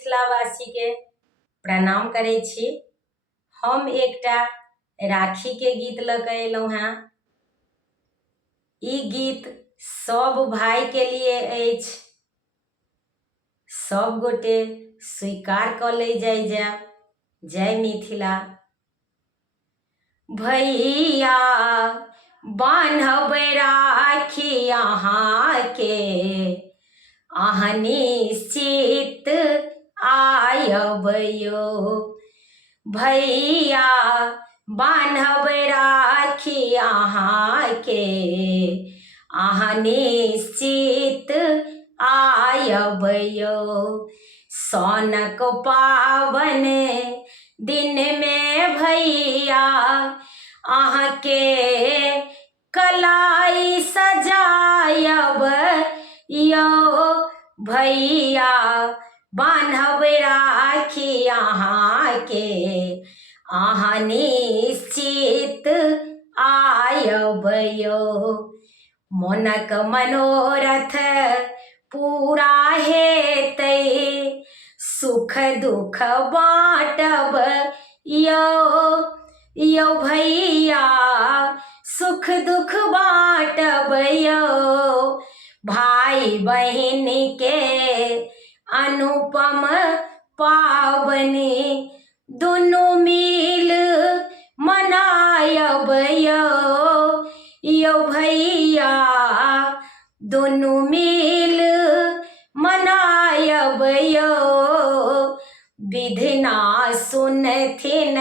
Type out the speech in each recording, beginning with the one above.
मिथिलावासी के प्रणाम करै छी। हम एकटा राखी के गीत लऽ कऽ अयलहुँ हेँ। ई गीत सब भाई के लिए अछि। सब गोटे स्वीकार कऽ लै जाय। जय मिथिला। भैया बान्हब राखी अहाँके, अहाँ निश्चित आयब यौ। भैया बान्हब राखी अहाँके, अहाँ निश्चित आयब यौ। सौनक पावन दिन में भैया अहाँके कलाई सजायब यौ। भैया बान्हब राखी अहाँके, अहाँ निश्चित आयब यौ। मोनक मनोरथ पूरा हेतै, सुख दुख बाँटब यौ भैया, सुख दुख बाँटब यौ। भाई बहिन के अनुपम पावनि, दुनू मिल मनायब यौ भैया, दुनू मिल मनायब यौ। विधना सुनथिन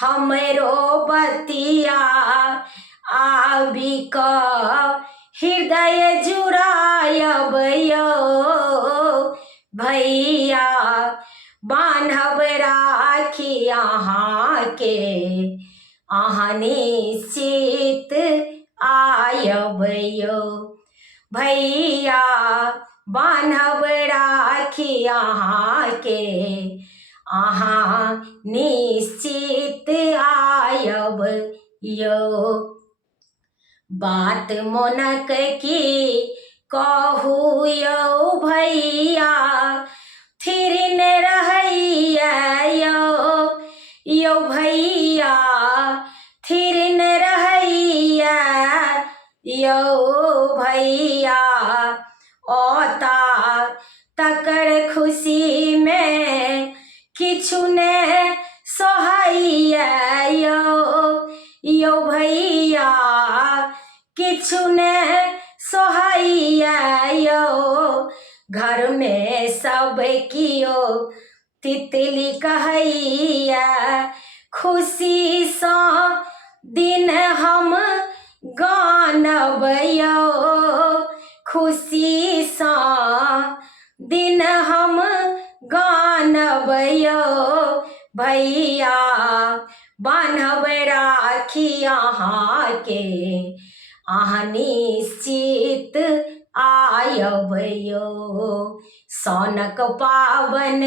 हमरो बतिया, आबि कऽ हृदय जुड़ायब यौ। भैया बान्हब राखी अहाँके, अहाँ निश्चित आयब यौ। भैया बान्हब राखी अहाँके, अहाँ निश्चित आयब यौ। बात मोनक की कहू यौ भैया, थिरन रहैया यौ भैया, थिरन रहैया यौ भैया। ओता तकर खुशी में किछु ने सोहैया यौ भैया, किछु ने सोहैया यौ। घर में सब कियो तितली कहैया, खुशी सँ दिन हम गानब यौ। खुशी सँ दिन हम गानब यौ। भैया बान्हब राखी अहाँके, अहाँ निश्चित आयब यौ। सौनक पावन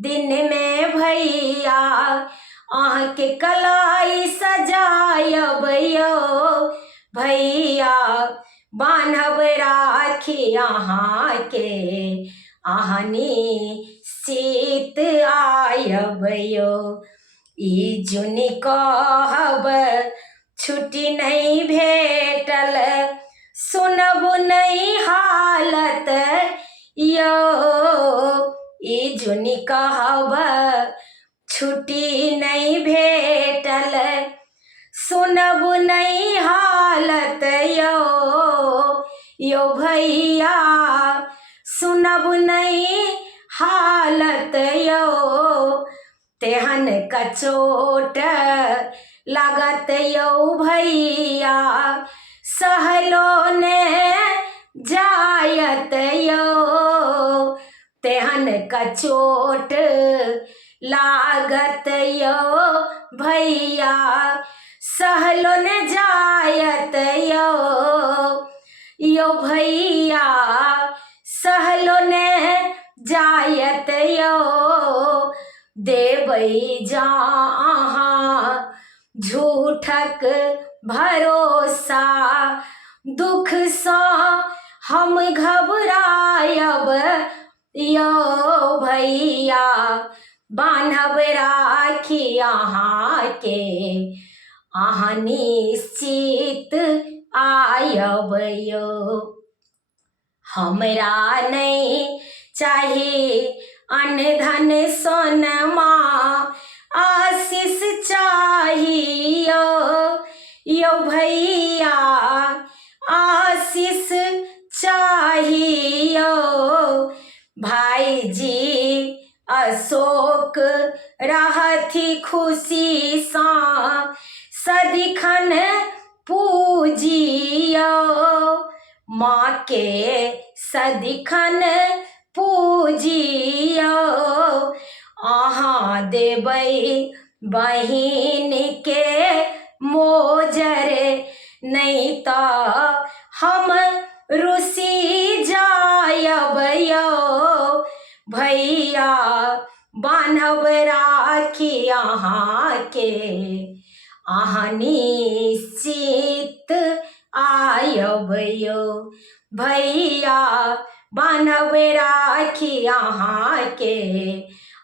दिन में भैया अहाँके कलाई सजायब यौ। भैया बान्हब राखी अहाँके, अहाँ निश्चित आयब यौ। ई जुनि कहब छुट्टी नहीं भेटल, सुनब नहीं हालत यौ। ई जुनि कहब छुट्टी नहीं भेटल, सुनब नहीं हालत यौ भैया, सुनब नहीं हालत यौ। तेहन कचोट लागत यौ भैया, सहलो ने जायत यौ। तेहन कचोट लागत यौ भैया, सहलो ने जायत यौ भैया, सहलो ने जायत यौ। देबै जा अहाँ झूठक भरोसा, दुख सँ हम घबरायब यौ भैया बान्हब राखी अहाँके, अहाँ निश्चित आयब यौ। हमरा नहीं चाही अन्न धन सोनमा, आशीष चाहियो यो भैया, आशीष चाहियो। भाईजी अशोक रहथि खुशी सा, सदिखन पूजियो माँ के, सदिखन पूजियो। अहाँ देबै बहिन के मोजर, नहीं तऽ हम रुसी जायब यौ। भैया बान्हब राखी अहाँके, अहाँ निश्चित आयब यौ। भैया बान्हब राखी अहाँके,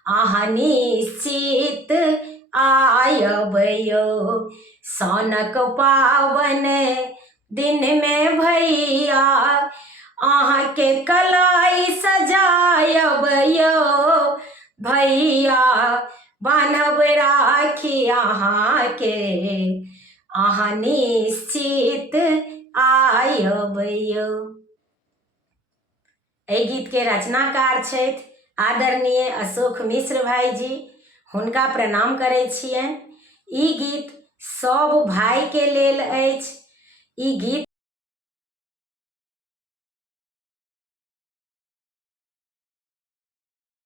अहाँ निश्चित आयब यौ। साउनक पावन दिन में भैया, अहाँके कलाई सजायब यौ। भैया बान्हब राखी अहाँके, अहाँ निश्चित आयब यौ। एहि गीत के रचनाकार छथि आदरणीय अशोक मिश्र भाईजी, हुनका प्रणाम करै छियनि। ई गीत सब भाई के लेल अछि। ई गीत